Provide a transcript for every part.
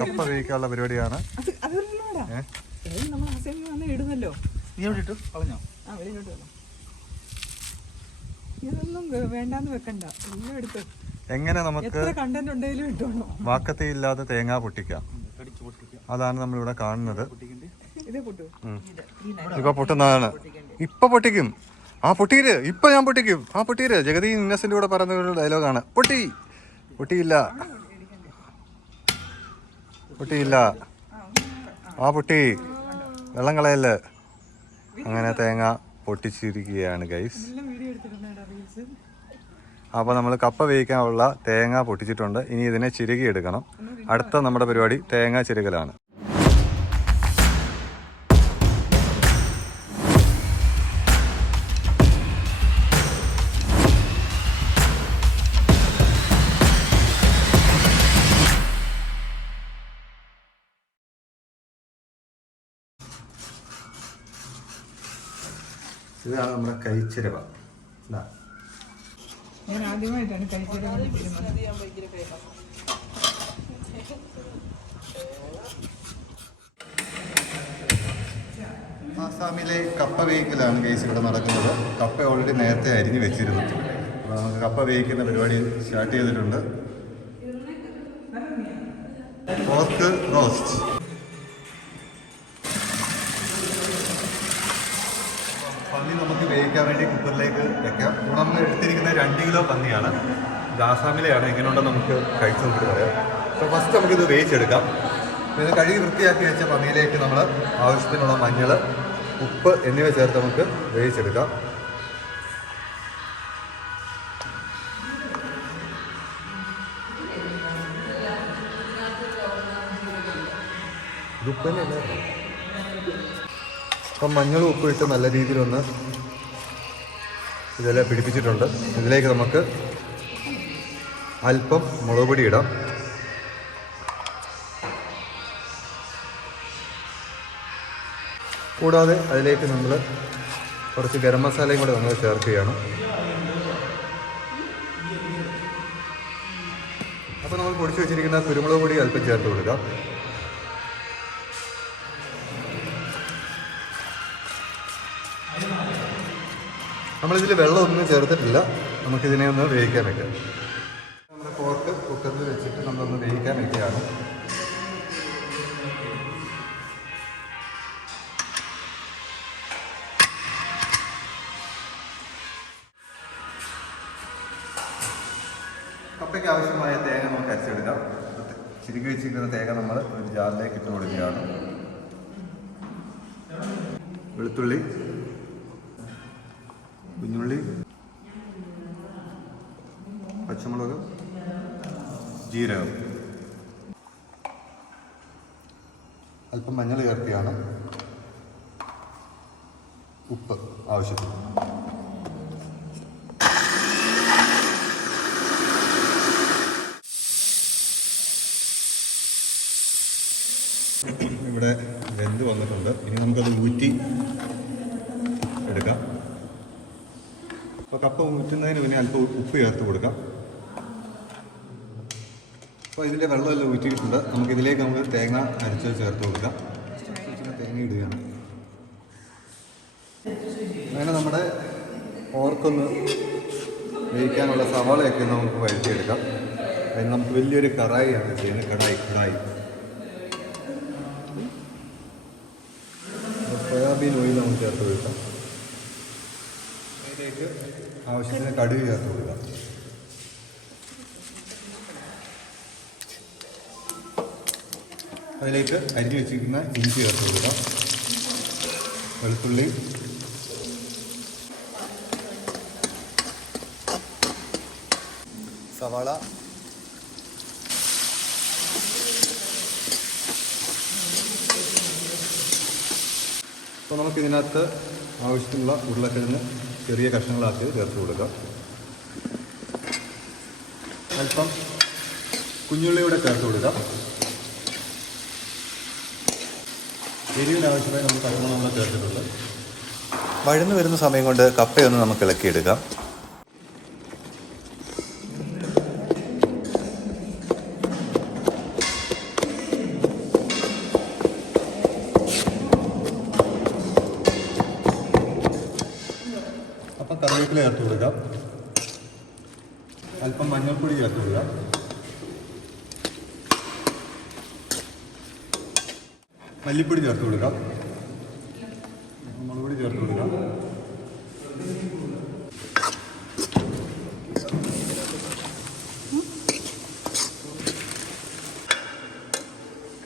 കപ്പ വേവിക്കാനുള്ള പരിപാടിയാണ്. എങ്ങനെ നമുക്ക് വാക്കത്തി ഇല്ലാതെ തേങ്ങ പൊട്ടിക്കാം, അതാണ് നമ്മളിവിടെ കാണുന്നത്. ഇപ്പൊ പൊട്ടുന്നതാണ്. ഇപ്പൊ പൊട്ടിക്കും. ആ പൊട്ടീര്, ഇപ്പൊ ഞാൻ പൊട്ടിക്കും. ആ പൊട്ടീര് ജഗതി ഇന്നസെന്റ് കൂടെ പറയുന്ന ഒരു ഡയലോഗാണ്. പൊട്ടിയില്ല. ആ പൊട്ടി, വെള്ളം കളയല്ലേ. അങ്ങനെ തേങ്ങ പൊട്ടിച്ചിരിക്കുകയാണ് ഗൈസ്. അപ്പോൾ നമ്മൾ കപ്പ വേവിക്കാനുള്ള തേങ്ങ പൊട്ടിച്ചിട്ടുണ്ട്. ഇനി ഇതിനെ ചിരകി എടുക്കണം. അടുത്ത നമ്മുടെ പരിപാടി തേങ്ങ ചിരകലാണ്. ഇതാണ് നമ്മുടെ കൈച്ചിരവ. ഞാൻ ആദ്യമായിട്ടാണ് കൈച്ചിരവ. ആസാമിലെ കപ്പ വേവിക്കലാണ് കേസ് ഇവിടെ നടക്കുന്നത്. കപ്പ ഓൾറെഡി നേരത്തെ അരിഞ്ഞ് വെച്ചിരുന്നു. അപ്പോൾ നമുക്ക് കപ്പ വേവിക്കുന്ന പരിപാടി സ്റ്റാർട്ട് ചെയ്തിട്ടുണ്ട്. Pork roast. പന്നി നമുക്ക് വേവിക്കാൻ വേണ്ടി കുക്കറിലേക്ക് വെക്കാം. നമ്മൾ എടുത്തിരിക്കുന്ന 2 കിലോ പന്നിയാണ്. ഇത് ആസാമിലെയാണ്. എങ്ങനെയുണ്ടെന്ന് നമുക്ക് കഴിച്ച് നോക്കിയിട്ട് പറയാം. അപ്പോൾ ഫസ്റ്റ് നമുക്കിത് വേവിച്ചെടുക്കാം. ഇത് കഴുകി വൃത്തിയാക്കി വെച്ച പന്നിയിലേക്ക് നമ്മൾ ആവശ്യത്തിനുള്ള മഞ്ഞൾ, ഉപ്പ് എന്നിവ ചേർത്ത് നമുക്ക് വേവിച്ചെടുക്കാം. ഉപ്പ് തന്നെയല്ലേ. അപ്പം മഞ്ഞളും ഉപ്പ് ഇട്ട് നല്ല രീതിയിലൊന്ന് ഇതെല്ലാം പിടിപ്പിച്ചിട്ടുണ്ട്. ഇതിലേക്ക് നമുക്ക് അല്പം മുളക് പൊടി ഇടാം. കൂടാതെ അതിലേക്ക് നമ്മൾ കുറച്ച് ഗരം മസാലയും കൂടെ നമ്മൾ ചേർക്കുകയാണ്. അപ്പോൾ നമ്മൾ പൊടിച്ചു വെച്ചിരിക്കുന്ന കുരുമുളക് പൊടി അല്പം ചേർത്ത് കൊടുക്കാം. നമ്മളിതിൽ വെള്ളമൊന്നും ചേർത്തിട്ടില്ല. നമുക്കിതിനെ ഒന്ന് വേവിക്കാൻ വയ്ക്കാം. നമ്മുടെ പോർക്ക് കുക്കറിൽ വെച്ചിട്ട് നമ്മളൊന്ന് വേവിക്കാൻ വയ്ക്കുകയാണ്. കപ്പയ്ക്ക് ആവശ്യമായ തേങ്ങ നമുക്ക് അരച്ചെടുക്കാം. ചിരുകി വെച്ചിരിക്കുന്ന തേങ്ങ നമ്മൾ ഒരു ജാറിലേക്ക് ഇട്ട് കൊടുക്കുകയാണ്. വെളുത്തുള്ളി, കുഞ്ഞുള്ളി, പച്ചമുളക്, ജീരകം, അല്പം മഞ്ഞൾ ചേർത്തിയാണ്. ഉപ്പ് ആവശ്യത്തിന്. ഇവിടെ വെന്ത് വന്നിട്ടുണ്ട്. ഇനി നമുക്കത് ഊറ്റി എടുക്കാം. അപ്പോൾ കപ്പ ഊറ്റുന്നതിന് മുന്നേ അല്പം ഉപ്പ് ചേർത്ത് കൊടുക്കാം. അപ്പോൾ ഇതിൻ്റെ വെള്ളമെല്ലാം ഊറ്റിയിട്ടുണ്ട്. നമുക്കിതിലേക്ക് നമുക്ക് തേങ്ങ അരച്ചത് ചേർത്ത് കൊടുക്കാം. തേങ്ങ ഇടുകയാണ്. അങ്ങനെ നമ്മുടെ ഓർക്കൊന്ന് വേവിക്കാനുള്ള സവാളയൊക്കെ നമുക്ക് വഴറ്റിയെടുക്കാം. അതിന് നമുക്ക് വലിയൊരു കടായിയാണ് ചെയ്യുന്നത്. കടായി സോയാബീൻ ഓയിൽ നമുക്ക് ചേർത്ത് കൊടുക്കാം. അതിലേക്ക് ആവശ്യത്തിന് കടുക് ചേർത്ത് കൊടുക്കാം. അതിലേക്ക് അരിഞ്ഞു വെച്ചിരിക്കുന്ന ഇഞ്ചി ചേർത്ത് കൊടുക്കാം. വെളുത്തുള്ളി, സവാള, അപ്പോൾ നമുക്കിതിനകത്ത് ആവശ്യത്തിനുള്ള ഉരുളക്കിഴങ്ങ് ചെറിയ കഷ്ണങ്ങളാക്കി ചേർത്ത് കൊടുക്കാം. അല്പം കുഞ്ഞുള്ളിയൂടെ ചേർത്ത് കൊടുക്കാം. എരിവിന് ആവശ്യമായി നമുക്ക് പച്ചമുളക് ചേർത്തിട്ടുണ്ട്. വഴന്നു വരുന്ന സമയം കൊണ്ട് കപ്പയൊന്ന് നമുക്ക് ഇളക്കിയെടുക്കാം. കറിവേപ്പില ചേർത്ത് കൊടുക്കാം. അല്പം മഞ്ഞൾപ്പൊടി ചേർത്ത് കൊടുക്കാം. മല്ലിപ്പൊടി ചേർത്ത് കൊടുക്കാം. മുളക് പൊടി ചേർത്ത് കൊടുക്കാം.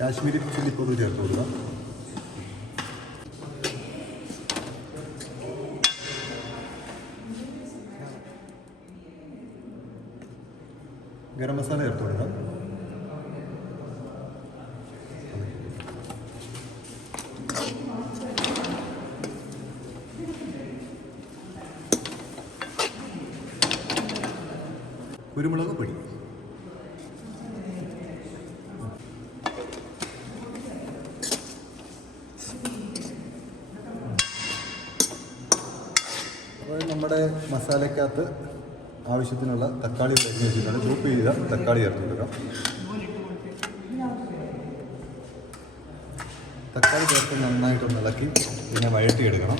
കാശ്മീരി ചില്ലി പൗഡർ ചേർത്ത് കൊടുക്കാം. ഗരം മസാല ചേർത്ത് കൊടുക്കാം. കുരുമുളക് പൊടി. അപ്പോൾ നമ്മുടെ മസാലയ്ക്കകത്ത് ആവശ്യത്തിനുള്ള തക്കാളി കഴിഞ്ഞ് വെച്ചിട്ടുണ്ട്. ചൂപ്പ് ചെയ്ത തക്കാളി ചേർത്ത് കൊടുക്കാം. തക്കാളി ചേർത്ത് നന്നായിട്ടൊന്ന് ഇളക്കി പിന്നെ വഴറ്റിയെടുക്കണം.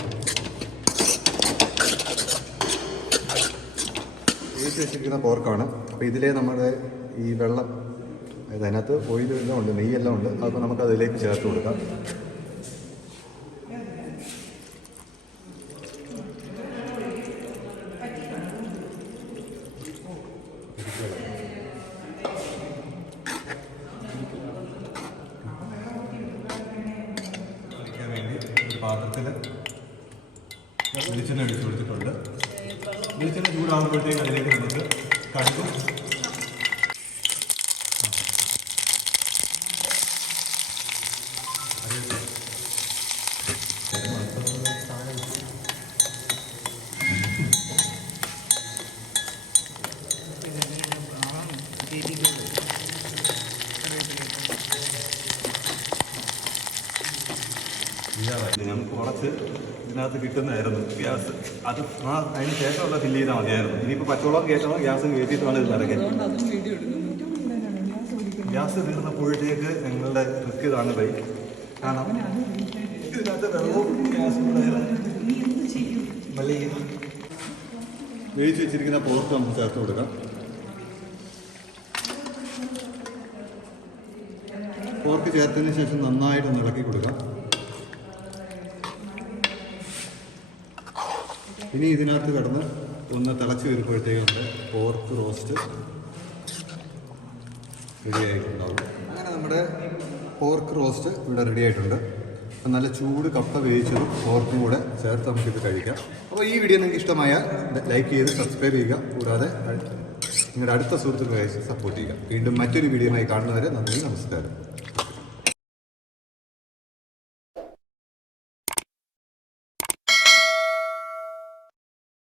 വേവിച്ച് വെച്ചിരിക്കുന്ന പോർക്കാണ്. അപ്പോൾ ഇതിലെ നമ്മുടെ ഈ വെള്ളം അതിനകത്ത് ഓയിലെല്ലാം ഉണ്ട്, നെയ്യെല്ലാം ഉണ്ട്. അപ്പോൾ നമുക്ക് അതിലേക്ക് ചേർത്ത് കൊടുക്കാം. പാത്രത്തിൽ വെളിച്ചെണ്ണ ഒഴിച്ച് കൊടുത്തിട്ടുണ്ട്. വെളിച്ചെണ്ണ ചൂടാകുമ്പോഴത്തേക്ക് അതിലേക്ക് നമുക്ക് കടുകും ഞങ്ങൾക്ക് കുറച്ച് ഇതിനകത്ത് കിട്ടുന്നതായിരുന്നു ഗ്യാസ്. അത് അതിന് ശേഷമുള്ള ഫില്ല് ചെയ്താൽ മതിയായിരുന്നു. ഇനിയിപ്പോൾ പച്ചവെള്ളം കയറ്റണം, ഗ്യാസും കയറ്റിയിട്ടാണ് ഇത് നടക്കാൻ. ഗ്യാസ് തീർന്നപ്പോഴത്തേക്ക് ഞങ്ങളുടെ റിസ്ക് ഇതാണ് ബൈ. കാരണം ഇതിനകത്ത് വെള്ളവും ഗ്യാസും വേവിച്ച് വെച്ചിരിക്കുന്ന പോർക്ക് നമുക്ക് ചേർത്ത് കൊടുക്കാം. പോർക്ക് ചേർത്തതിന് ശേഷം നന്നായിട്ടൊന്ന് ഇളക്കി കൊടുക്കാം. ഇനി ഇതിനകത്ത് കിടന്ന് ഒന്ന് തിളച്ച് വരുമ്പോഴത്തേക്കും നമ്മുടെ പോർക്ക് റോസ്റ്റ് റെഡി ആയിട്ടുണ്ടാവും. അങ്ങനെ നമ്മുടെ പോർക്ക് റോസ്റ്റ് ഇവിടെ റെഡി ആയിട്ടുണ്ട്. അപ്പം നല്ല ചൂട് കപ്പ വേവിച്ചതും പോർക്കും കൂടെ ചേർത്ത് നമുക്കിത് കഴിക്കാം. അപ്പോൾ ഈ വീഡിയോ നിങ്ങൾക്ക് ഇഷ്ടമായാൽ ലൈക്ക് ചെയ്ത് സബ്സ്ക്രൈബ് ചെയ്യുക. കൂടാതെ നിങ്ങളുടെ അടുത്ത സുഹൃത്തുക്കളെ സപ്പോർട്ട് ചെയ്യുക. വീണ്ടും മറ്റൊരു വീഡിയോയുമായി കാണുന്നവരെ നന്ദി, നമസ്കാരം.